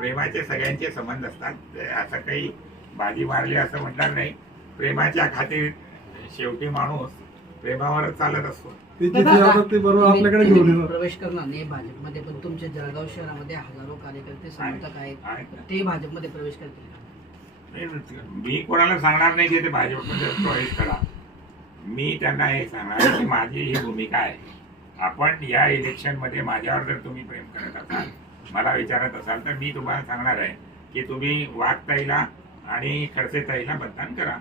प्रेमाचे सगळ्यांचे संबंध असतात. ते असं काही बाजी मारली असं म्हणणार नाही. प्रेमाच्या खातीर शेवटी माणूस प्रेमावरच चालत असतो. प्रवेश करणार नाही भाजपमध्ये पण तुमच्या जळगाव शहरामध्ये हजारो कार्यकर्ते समर्थक आहेत. ते भाजपमध्ये प्रवेश करतील मी कोणाला सांगणार नाही की ते भाजपमध्ये प्रवेश करा. मी त्यांना हे सांगणार की माझी ही भूमिका आहे. आपण या इलेक्शनमध्ये माझ्यावर जर तुम्ही प्रेम करत असाल मला विचारत असाल तर मी तुम्हाला सांगणार आहे की तुम्ही वाघताईला आणि खडसेताईला मतदान करा.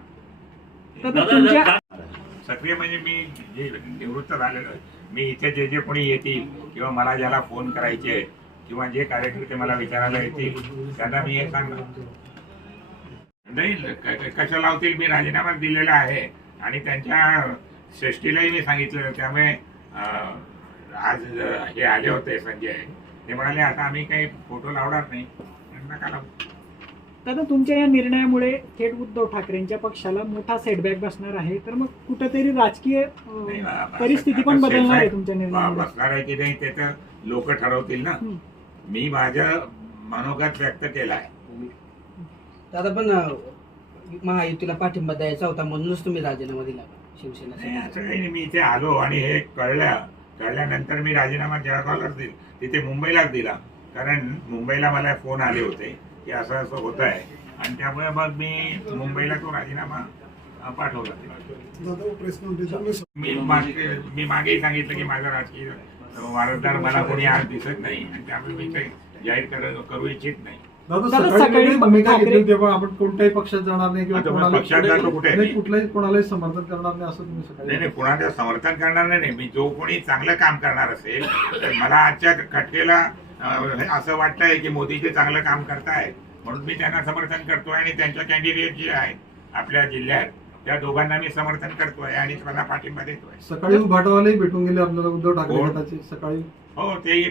सक्रिय म्हणजे मी जे निवृत्त झालेलो मी इथे जे जे कोणी येतील किंवा मला ज्याला फोन करायचे किंवा जे कार्यकर्ते मला विचारायला येतील त्यांना मी हे सांगणार. नाही कशा लावतील? मी राजीनामा दिलेला आहे आणि त्यांच्या श्रेष्ठीलाही मी सांगितलं त्यामुळे आज हे आले होते संजय. ते म्हणाले आता आम्ही काही फोटो लावणार नाही. नका लावू? दादा तुमच्या या निर्णयामुळे थेट उद्धव ठाकरेंच्या पक्षाला मोठा सेटबॅक बसणार आहे. तर मग कुठेतरी राजकीय अं, नाही, परिस्थिती पण आता बदलणार आहे तुमच्या बा- निर्णयामुळे बसणार आहे की नाही ते तर लोक ठरवतील ना. मी माझं मनोगत व्यक्त केलं आहे दादा पण अं, महायुतीला पाठिंबा द्यायचा होता म्हणूनच तुम्ही राजीनामा दिला का नाही शिवसेना असं काही नाही. मी इथे आलो आणि हे कळलं. कळल्यानंतर मी राजीनामा जळगावलाच दिला तिथे मुंबईलाच दिला. कारण मुंबईला मला फोन आले होते की असं असं होत आहे आणि त्यामुळे मग मी मुंबईला तो राजीनामा पाठवला. मी मागे मी मागेही सांगितलं की माझा राजकीय वारसदार मला कोणी आज दिसत नाही. आणि त्यामुळे मी काही जाहीर कर- करू इच्छित नाही. दादा सकाळी सकाळी वेगळी भूमिका ठाकरे- घेतली तेव्हा? आपण कोणत्याही पक्षात जाणार नाही किंवा आता कोणाला पक्षात जातो कुठे? नाही, कुठल्याही कोणालाही समर्थन करणार नाही असं तुम्ही नाही सकाळी नाही कुणाचं समर्थन करणार नाही मी जो कोणी चांगलं काम करणार असेल तर मला आजच्या खटकेला अं, असं वाटतंय की मोदी जे चांगलं काम करताय म्हणून मी त्यांना समर्थन करतोय आणि त्यांच्या कॅन्डिडेट जे आहेत आपल्या जिल्ह्यात त्या दोघांना मी समर्थन करतोय आणि त्यांना पाठिंबा देतोय. सकाळी भाटवालेही भेटून गेले आपल्याला उद्धव ठाकरे कोण? गटाचे सकाळी. हो ते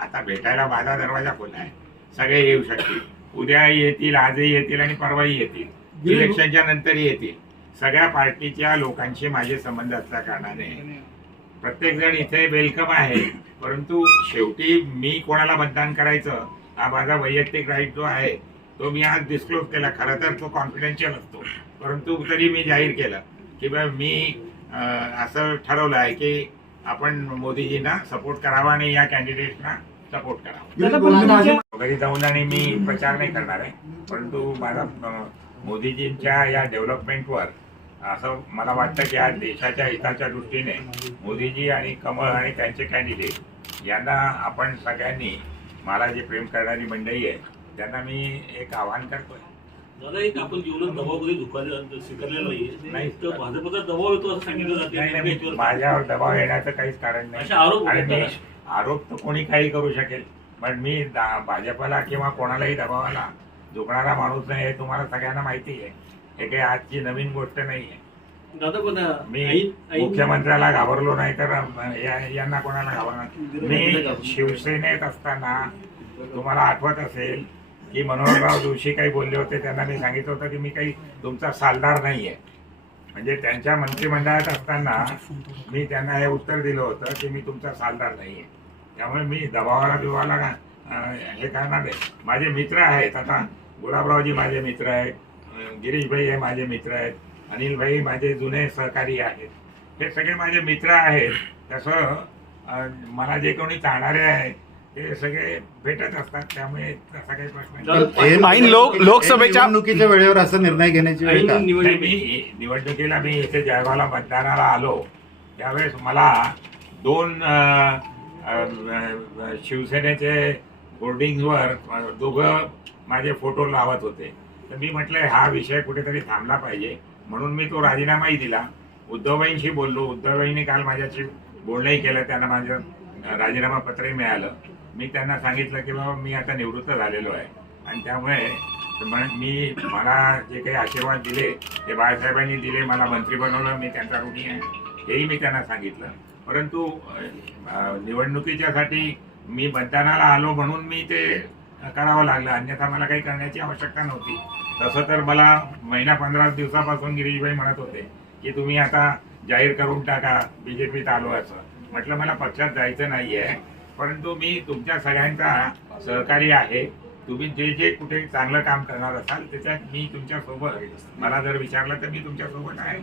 आता भेटायला माझा दरवाजा खुला आहे. सगळे येऊ शकतील. उद्या येतील आजही येतील आणि परवाही येतील. इलेक्शनच्या नंतरही येतील. सगळ्या पार्टीच्या लोकांशी माझे संबंध असल्या कारणाने. प्रत्येक जण इथे वेलकम आहे. परंतु शेवटी मी कोणाला मतदान करायचं? हा माझा वैयक्तिक राईट जो आहे तो मी आज डिस्क्लोज केला. खरं तर तो कॉन्फिडेन्शियल असतो. परंतु तरी मी जाहीर केलं की बा मी असं ठरवलं आहे की आपण मोदीजींना सपोर्ट करावा आणि या कॅन्डिडेटना सपोर्ट करावा. घरी जाऊन आणि मी प्रचार नाही करणार आहे. परंतु माझा मोदीजींच्या या डेव्हलपमेंटवर असं मला वाटतं की आज देशाच्या हिताच्या दृष्टीने मोदीजी आणि कमळ आणि त्यांचे कॅन्डिडेट यांना आपण सगळ्यांनी मला जे प्रेम करणारी मंडळी आहे त्यांना मी एक आव्हान करतोय. दादा एक आपण जीवनात दबाव कधी स्वीकारलेला नाही. भाजपचा दबाव येतो असं सांगितलं जाते मी- माझ्यावर दबाव येण्याचं काहीच कारण नाही. आणि. आरोप तर कोणी काही करू शकेल. पण मी भाजपला किंवा कोणालाही दबावाला झुकणारा माणूस नाही हे तुम्हाला सगळ्यांना माहिती आहे. हे काही आजची नवीन गोष्ट नाही आहे दादा पण मी मुख्यमंत्र्याला घाबरलो नाही तर यांना कोणाला घाबरणार? मी शिवसेनेत असताना तुम्हाला आठवत असेल की मनोहरराव जोशी काही बोलले होते त्यांना मी सांगितलं होतं की मी काही तुमचा सालदार नाहीये. म्हणजे त्यांच्या मंत्रिमंडळात असताना मी त्यांना हे उत्तर दिलं होतं की मी तुमचा सालदार नाहीये. त्यामुळे मी दबावाला बिवाला हे करणार नाही माझे मित्र आहेत आता गुलाबरावजी माझे मित्र आहेत गिरीशभाई हे माझे मित्र आहेत अनिलभाई माझे जुने सहकारी आहेत. हे सगळे माझे मित्र आहेत. तसं मला जे कोणी चालणारे आहेत ते सगळे भेटत असतात. त्यामुळे तसा काही प्रश्न ऐन लोक लोकसभेच्या निवडणुकीच्या वेळेवर असं निर्णय घेण्याची वेळ ऐन का? निवडणूक- नाही, मी निवडणुकीला मी इथे जळगावला मतदानाला आलो. त्यावेळेस मला दोन अं, शिवसेनेचे होर्डिंगवर दोघं माझे फोटो लावत होते. तर मी म्हटलं हा विषय कुठेतरी थांबला पाहिजे. म्हणून मी तो राजीनामाही दिला. उद्धवबाईंशी बोललो. उद्धवबाईंनी काल माझ्याशी बोलणंही केलं. त्यांना माझं राजीनामा पत्रही मिळालं. मी त्यांना सांगितलं की बाबा मी आता निवृत्त झालेलो आहे. आणि त्यामुळे मी मला जे काही आशीर्वाद दिले ते बाळासाहेबांनी दिले मला मंत्री बनवलं मी त्यांचा ऋणी आहे. हेही मी त्यांना सांगितलं. परंतु निवडणुकीच्यासाठी मी मतदानाला आलो म्हणून मी ते करावं लागलं. अन्यथा मला काही करण्याची आवश्यकता नव्हती. तसं तर मला महिना पंधरा दिवसापासून गिरीशभाई म्हणत होते की तुम्ही आता जाहीर करून टाका बी जे पीत आलो असं. म्हटलं मला पक्षात जायचं नाही आहे परंतु मी तुमच्या सगळ्यांचा सहकारी आहे. तुम्ही जे जे कुठे चांगलं काम करणार असाल त्याच्यात मी तुमच्यासोबत मला जर विचारलं तर मी तुमच्यासोबत आहे.